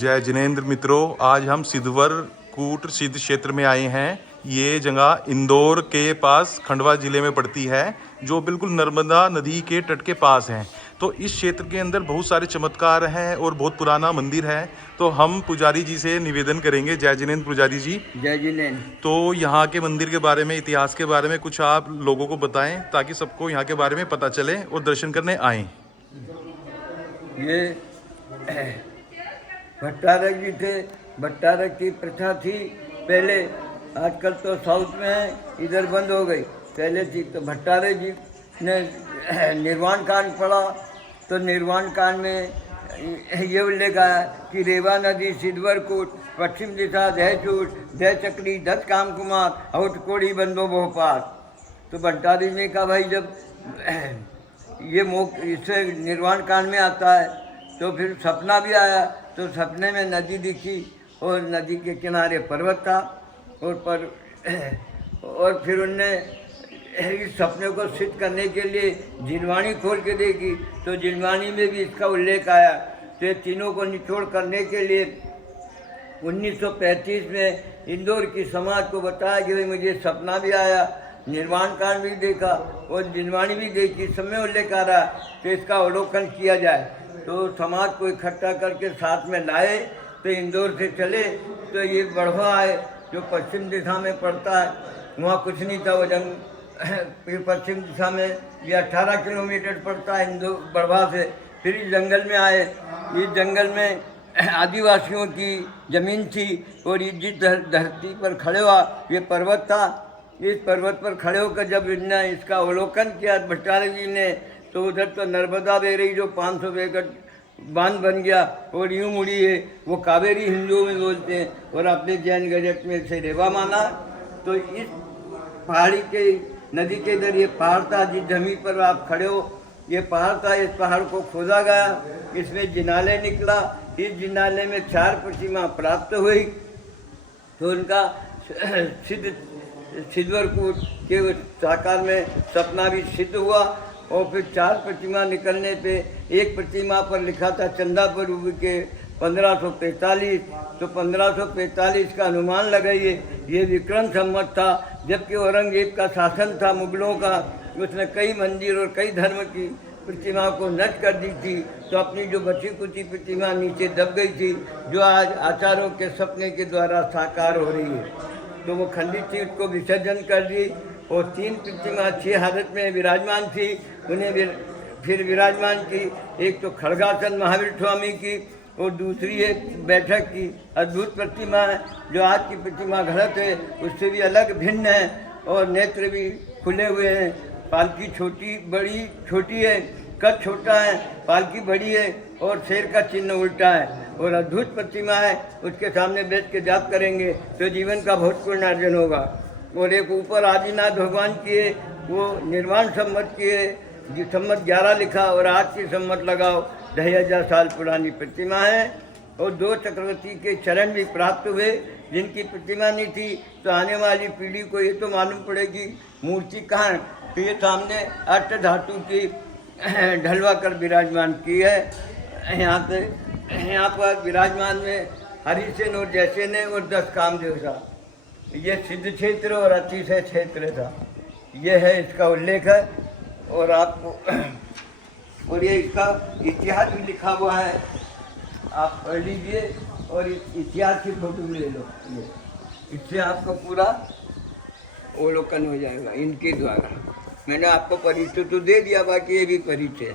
जय जिनेंद्र मित्रों, आज हम सिद्धवर कूट सिद्ध क्षेत्र में आए हैं। ये जगह इंदौर के पास खंडवा जिले में पड़ती है, जो बिल्कुल नर्मदा नदी के तट के पास है। तो इस क्षेत्र के अंदर बहुत सारे चमत्कार हैं और बहुत पुराना मंदिर है। तो हम पुजारी जी से निवेदन करेंगे। जय जिनेंद्र पुजारी जी। जय जिनेंद्र। तो यहाँ के मंदिर के बारे में, इतिहास के बारे में कुछ आप लोगों को बताएं, ताकि सबको यहाँ के बारे में पता चले और दर्शन करने आएँ। ये भट्टारक जी थे। भट्टारक की प्रथा थी पहले, आजकल तो साउथ में है, इधर बंद हो गई। पहले थी तो भट्टारक जी ने निर्वाण कांड पढ़ा, तो निर्वाण कांड में ये उल्लेख आया कि रेवा नदी सिद्धवर कूट पश्चिम दिशा दह चूट दह चक्री 10 काम कुमार औट कोड़ी बंदो भोपाल। तो भट्टारक जी ने कहा भाई जब ये इससे निर्वाण कांड में आता है, तो फिर सपना भी आया। तो सपने में नदी दिखी और नदी के किनारे पर्वत था और फिर उनने इस सपने को सिद्ध करने के लिए जिनवाणी खोल के देखी, तो जिनवाणी में भी इसका उल्लेख आया। तो ये तीनों को निचोड़ करने के लिए 1935 में इंदौर की समाज को बताया कि भाई मुझे सपना भी आया, निर्वाण कांड भी देखा और जिनवाणी भी देखी, सब में उल्लेख आ रहा है, तो इसका अवलोकन किया जाए। तो समाज को इकट्ठा करके साथ में लाए। तो इंदौर से चले तो ये बढ़वा है जो पश्चिम दिशा में पड़ता है, वहाँ कुछ नहीं था। वो पश्चिम दिशा में ये 18 किलोमीटर पड़ता है इंदौर बढ़वा से। फिर इस जंगल में आए। इस जंगल में आदिवासियों की ज़मीन थी और ये जिस धरती पर खड़े हुआ ये पर्वत था। इस पर्वत पर खड़े होकर जब इनने इसका अवलोकन किया भट्टारक जी ने, तो उधर तो नर्मदा बह रही जो 500 एकड़ बांध बन गया और यूँ मुड़ी है, वो कावेरी हिंदुओं में बोलते हैं और अपने जैन गजट में से रेवा माना। तो इस पहाड़ी के नदी के इधर ये पहाड़ था, जिस जमीन पर आप खड़े हो ये पहाड़ था। इस पहाड़ को खोदा गया, इसमें जिनालय निकला। इस जिनालय में 4 प्रतिमा प्राप्त हुई। तो उनका सिद्धवर कूट के साकार में सपना भी सिद्ध हुआ। और फिर 4 प्रतिमा निकलने पे एक प्रतिमा पर लिखा था चंदापुर के 1545। तो 1545 का अनुमान लगाइए, ये विक्रम संवत था, जबकि औरंगजेब का शासन था मुगलों का। उसने कई मंदिर और कई धर्म की प्रतिमा को नष्ट कर दी थी। तो अपनी जो बची कुची प्रतिमा नीचे दब गई थी, जो आज आचार्यों के सपने के द्वारा साकार हो रही है, तो वो खंडित थी, उसको विसर्जन कर दी। और 3 प्रतिमा अच्छी हालत में विराजमान थी, उन्हें फिर विराजमान की। एक तो खड़गासन महावीर स्वामी की और दूसरी है बैठक की अद्भुत प्रतिमा है, जो आज की प्रतिमा घड़त है उससे भी अलग भिन्न है और नेत्र भी खुले हुए हैं। पालकी छोटी है, कद छोटा है, पालकी बड़ी है और शेर का चिन्ह उल्टा है और अद्भुत प्रतिमा है। उसके सामने बैठ के जाप करेंगे तो जीवन का बहुत पूर्ण अर्जन होगा। और एक ऊपर आदिनाथ भगवान की है, वो निर्वाण संवत की है, जो संवत 11 लिखा और आज की संवत लगाओ 2500 साल पुरानी प्रतिमा है। और 2 चक्रवर्ती के चरण भी प्राप्त हुए, जिनकी प्रतिमा नहीं थी। तो आने वाली पीढ़ी को ये तो मालूम पड़ेगी मूर्ति कहाँ है। तो ये सामने अष्ट धातु की ढलवा कर विराजमान की है। यहाँ पर विराजमान में हरिसेन और जयसेन और 10 कामदेव था। ये सिद्ध क्षेत्र और अतिशय क्षेत्र था, ये है इसका उल्लेख है। और आपको और ये इसका इतिहास भी लिखा हुआ है, आप पढ़ लीजिए और इतिहास की फोटो ले लो, इससे आपको पूरा अवलोकन हो जाएगा इनके द्वारा। मैंने आपको परिचय तो दे दिया, बाकी ये भी परिचय है,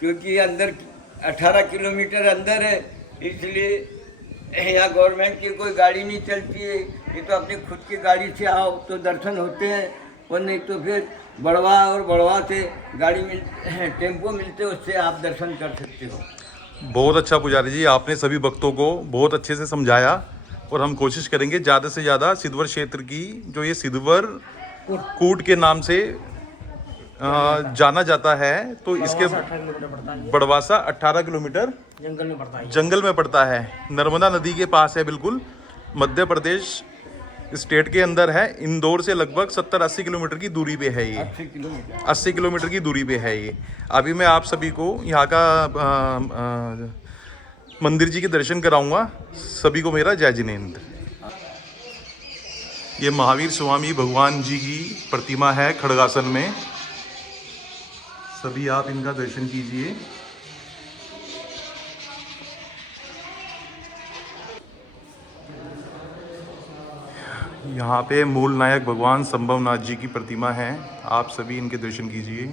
क्योंकि ये अंदर 18 किलोमीटर अंदर है, इसलिए यहाँ गवर्नमेंट की कोई गाड़ी नहीं चलती है। ये तो अपनी खुद की गाड़ी से आओ तो दर्शन होते हैं, और नहीं तो फिर बड़वा से गाड़ी टेम्पो मिलते, उससे आप दर्शन कर सकते हो। बहुत अच्छा पुजारी जी, आपने सभी भक्तों को बहुत अच्छे से समझाया और हम कोशिश करेंगे ज़्यादा से ज़्यादा सिद्धवर क्षेत्र की, जो ये सिद्धवर कूट के नाम से जाना जाता है, तो इसके बड़वासा 18 किलोमीटर जंगल में पड़ता है। नर्मदा नदी के पास है, बिल्कुल मध्य प्रदेश स्टेट के अंदर है। इंदौर से लगभग 70-80 किलोमीटर की दूरी पे है ये। 80 किलोमीटर 80 किलोमीटर की दूरी पे है ये। अभी मैं आप सभी को यहाँ का मंदिर जी के दर्शन कराऊंगा। सभी को मेरा जय जिनेंद्र। ये महावीर स्वामी भगवान जी की प्रतिमा है खड़गासन में। सभी आप इनका दर्शन कीजिए। यहाँ पे मूल नायक भगवान संभवनाथ जी की प्रतिमा है। आप सभी इनके दर्शन कीजिए।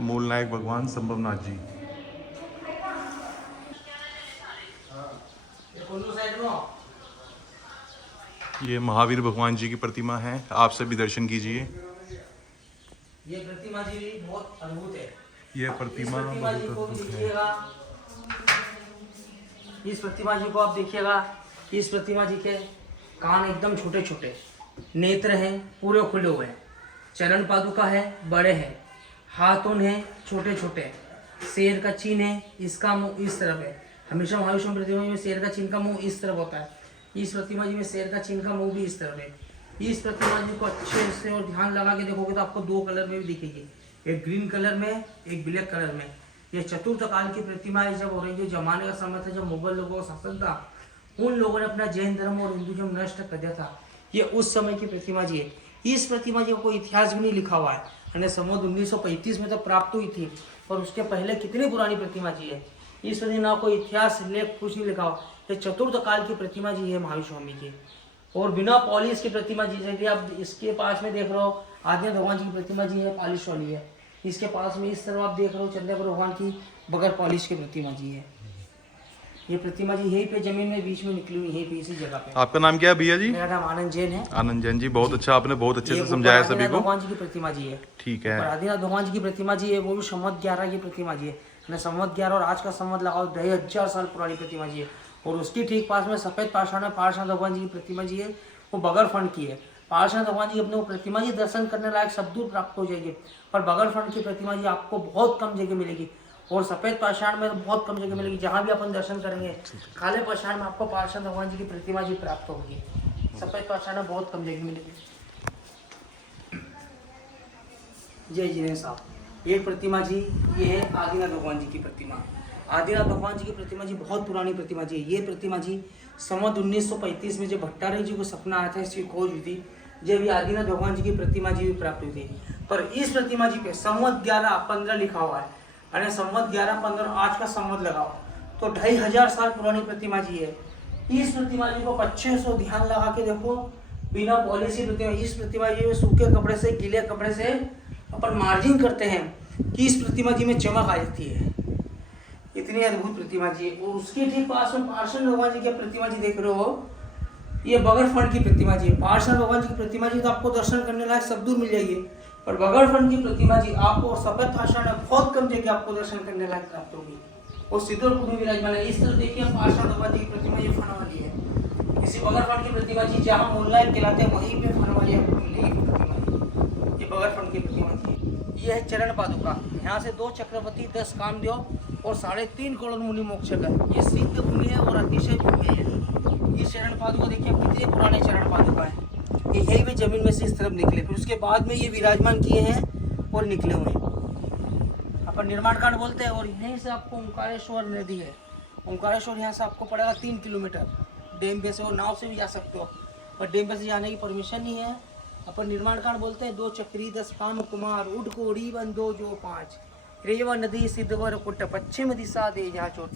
मूल नायक भगवान संभवनाथ जी। ये महावीर भगवान जी की प्रतिमा है। आप सभी दर्शन कीजिए। ये प्रतिमा जी भी बहुत अद्भुत है। यह प्रतिमा प्रतिमा जी बहुत को भी अद्भुत है। देखिएगा। इस प्रतिमा जी को आप देखिएगा। इस प्रतिमा जी के कान एकदम छोटे छोटे, नेत्र हैं पूरे खुले हुए हैं, चरण पादुका है बड़े हैं, हाथों हैं छोटे छोटे, शेर का चिन्ह है, इसका मुंह इस तरफ है। हमेशा महाविष्णु प्रतिमा में शेर का चिन्ह का मुंह इस तरफ होता है। इस प्रतिमा जी में शेर का चिन्ह का मुंह भी इस तरफ है। इस प्रतिमा जी को अच्छे से और ध्यान लगा के देखोगे तो आपको दो कलर में भी दिखेगी, एक ग्रीन कलर में, एक ब्लैक कलर में। ये चतुर्थ काल की प्रतिमा है। जब औरंगजेब जमाने का समय था, जब मुगल लोगों का शासन था, उन लोगों ने अपना जैन धर्म और हिंदुइज्म नष्ट कर दिया था। ये उस समय की प्रतिमा जी है। इस प्रतिमा जी का कोई इतिहास भी नहीं लिखा हुआ है। यानी संवत 1935 में तो प्राप्त हुई थी, और उसके पहले कितनी पुरानी प्रतिमा जी है। इस वजह ना कोई इतिहास लेख कुछ नहीं लिखा हुआ। ये चतुर्थ काल की प्रतिमा जी है महावीर स्वामी की, और बिना पॉलिश की प्रतिमा जी। जैसे आप इसके पास में देख रहे हो आदिनाथ भगवान जी की प्रतिमा जी है, पॉलिश वाली है। इसके पास में इस तरफ आप देख रहे हो चंद्रपुर भगवान की बगैर पॉलिश की प्रतिमा जी है। ये प्रतिमा जी यहीं पे जमीन में बीच में निकली हुई, यहीं पे इसी जगह पे। आपका नाम क्या है भैया जी? मेरा नाम आनंद जैन है। आनंद जैन जी, बहुत अच्छा, आपने बहुत अच्छे ये से समझाया ऊपर सभी आदिनाथ को। भगवान जी की प्रतिमा जी है। ठीक है। और आदिनाथ भगवान जी की प्रतिमा जी है, वो भी संवत 11 की प्रतिमा जी है। ना संवत 11 और आज का संवत लगाओ 2500 साल पुरानी प्रतिमा जी है। और उसके ठीक पास में सफेद पाषाण में पार्श्वनाथ भगवान जी की प्रतिमा जी है, वो बगैर फंड की है। पार्श्वनाथ भगवान जी अपने वो प्रतिमा जी दर्शन करने लायक सब दूर प्राप्त हो जाएगी, पर बगैर फंड की प्रतिमा जी आपको बहुत कम जगह मिलेगी। और सफेद पाषाण में तो बहुत कम जगह मिलेगी। जहाँ भी अपन दर्शन करेंगे काले पाषाण में आपको पार्श्वनाथ भगवान जी की प्रतिमा जी प्राप्त होगी। सफेद पाषाण में बहुत कम जगह मिलेगी। जय जिनेन्द्र साहब। एक प्रतिमा जी ये है आदिनाथ भगवान जी की प्रतिमा। आदिनाथ भगवान जी की प्रतिमा जी बहुत पुरानी प्रतिमा जी है। ये प्रतिमा जी संवत 1935 में जब भट्टारक जी को सपना आया था, इसकी खोज हुई थी, जब ये आदिनाथ भगवान जी की प्रतिमा जी भी प्राप्त हुई थी। पर इस प्रतिमा जी पे संवत 11-15 लिखा हुआ है। अरे संवत 11-15 आज का संवत लगाओ तो 2500 साल पुरानी प्रतिमा जी है। इस प्रतिमा जी को अच्छे से ध्यान लगा के देखो, बिना पॉलिसी प्रतिमा। इस प्रतिमा जी में सूखे कपड़े से, गीले कपड़े से अपन मार्जिन करते हैं कि इस प्रतिमा जी में चमक आ जाती है। इतनी अद्भुत प्रतिमा जी है। और उसके ठीक पास में पार्श्वनाथ भगवान जी की प्रतिमा जी देख रहे हो, ये बगैर फंड की प्रतिमा जी है। पार्श्वनाथ भगवान जी की प्रतिमा जी तो आपको दर्शन करने लायक सब दूर मिल जाएगी, पर बगैर फंड की प्रतिमा जी आपको सफेद पाषाण में बहुत कम जगह आपको दर्शन करने लायक प्राप्त होगी। और सिद्धौरपुर में विराजमान है। इस तरह देखिए पार्श्वनाथ भगवान जी की प्रतिमा जी फन वाली है। इसी बगैर फंड की प्रतिमा जी जहाँ मूलनायक कहलाते हैं वहीं पे फन वाली आपको मिलेगी प्रतिमा जी। ये बगैर फंड की प्रतिमा जी। ये है चरण पादुका। यहाँ से 2 चक्रवर्ती 10 कामदेव और 3.5 करोड़ मुनि मोक्षक है। ये सिद्ध भूमि है और अतिशय भूमि है। ये चरण पादुका देखिए कितने पुराने चरण पादुका है। ये यहीं पे जमीन में से इस तरफ निकले, फिर उसके बाद में ये विराजमान किए हैं और निकले हुए हैं। अपन निर्माण कांड बोलते हैं। और यहीं से आपको ओंकारेश्वर नदी है। ओंकारेश्वर यहाँ से आपको पड़ेगा 3 किलोमीटर। डैम पे से और नाव से भी जा सकते हो, पर डैम पे से जाने की परमिशन नहीं है। अपन निर्माण कांड बोलते हैं 2 चक्री 10 काम कुमार उड कोड़ी बंदो जो 5 रेवा नदी सिद्धवर कुट पश्चिम दिशा दे जहाँ चोट।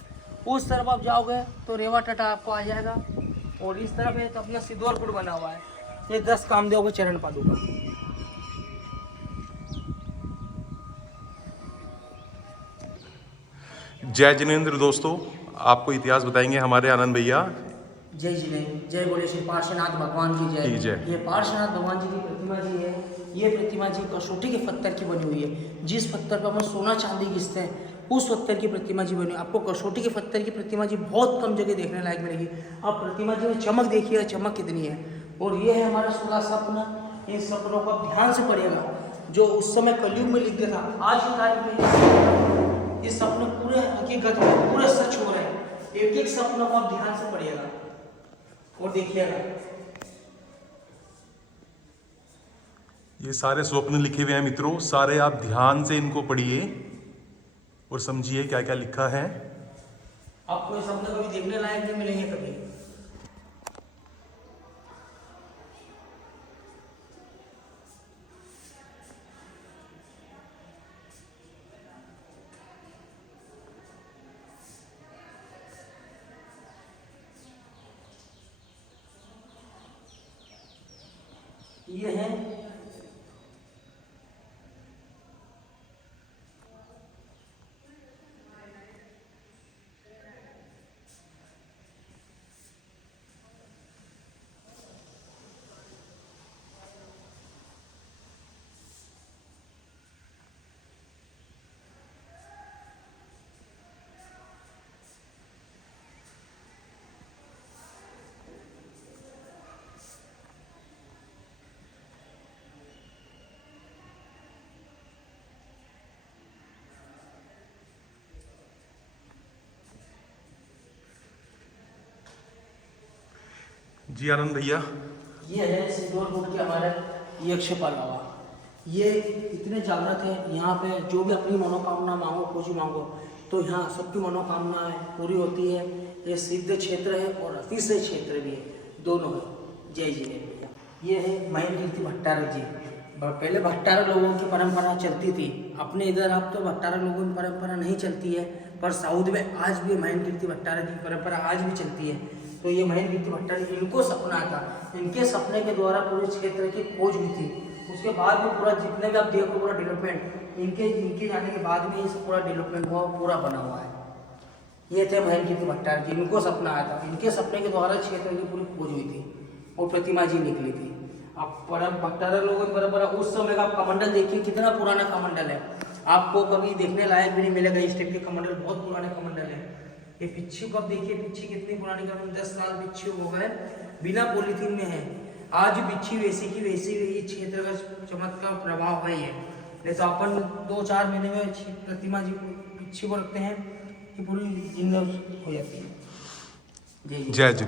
उस तरफ आप जाओगे तो रेवा तटा आपको आ जाएगा, और इस तरफ है तो अपना सिद्धौरपुर बना हुआ है। ये 10 कामदेव के चरण पादुका। जय जिनेंद्र। दोस्तों आपको इतिहास बताएंगे हमारे आनंद भैया। जय जिनेंद्र। जय बोले श्री पार्श्वनाथ भगवान की जय। जय। ये पार्श्वनाथ भगवान जी की प्रतिमा जी है। ये प्रतिमा जी कसौटी के पत्थर की बनी हुई है। जिस पत्थर पर हम सोना चांदी घिसते हैं उस पत्थर की प्रतिमा जी बनी। आपको कसौटी के पत्थर की प्रतिमा जी बहुत कम जगह देखने लायक मिलेगी। आप प्रतिमा जी में चमक देखिएगा, चमक कितनी है। और ये है हमारा 16 सपना। इन सपनों को आप ध्यान से पढ़िएगा, जो उस समय कलयुग में लिख दिया था। आज की तारीख में ये सपने पूरे हकीकत में पूरे सच हो रहे हैं। एक एक सपनों को आप ध्यान से पढ़िएगा। और देखिएगा ये सारे स्वप्न लिखे हुए हैं मित्रों, सारे आप ध्यान से इनको पढ़िए और समझिए क्या क्या लिखा है। आपको ये शब्द कभी देखने लायक नहीं मिलेंगे कभी। ये है जी आनंद भैया। ये है सिंदूर गुट के हमारे यक्षपालावा। ये इतने जागृत है, यहाँ पे जो भी अपनी मनोकामना मांगो, कुछ मांगो तो यहाँ सबकी मनोकामनाएं पूरी होती है। ये सिद्ध क्षेत्र है और अतिशय क्षेत्र भी है, दोनों है। जय जी ने भैया। ये है महेंद्र कीर्ति भट्टारक जी। पहले भट्टारक लोगों की परंपरा चलती थी, अपने इधर अब तो भट्टारक लोगों की परंपरा नहीं चलती है, पर साउथ में आज भी महेंद्र कीर्ति भट्टारक की परंपरा आज भी चलती है। तो ये महेंद्र कीर्ति भट्टारक, इनको सपना था, इनके सपने के द्वारा पूरे क्षेत्र की खोज हुई थी। उसके बाद भी पूरा जितने भी आप देखो पूरा डेवलपमेंट इनके जाने के बाद भी ये पूरा डेवलपमेंट हुआ, पूरा बना हुआ है। ये थे महेंद्र कीर्ति भट्टारक जी, इनको सपना आया था, इनके सपने के द्वारा क्षेत्र की पूरी खोज हुई थी और प्रतिमा जी निकली थी। अब भट्टारक लोगों की परंपरा उस समय का कमंडल देखिए, कितना पुराना कमंडल है, आपको कभी देखने लायक भी नहीं मिलेगा। इस टाइप के कमंडल बहुत पुराने कमंडल है। ये पिच्छी को अब देखिए, पिच्छी कितनी पुरानी कमंडल, 10 साल पिच्छी हो गए, बिना पॉलीथीन में है। आज बिच्छी वैसी की वैसी, ये क्षेत्र का चमत्कार प्रभाव है ये। नहीं तो अपन 2-4 महीने में प्रतिमा जी पिच्छी को रखते हैं कि पूरी जिंदा हो जाती है। जय जी।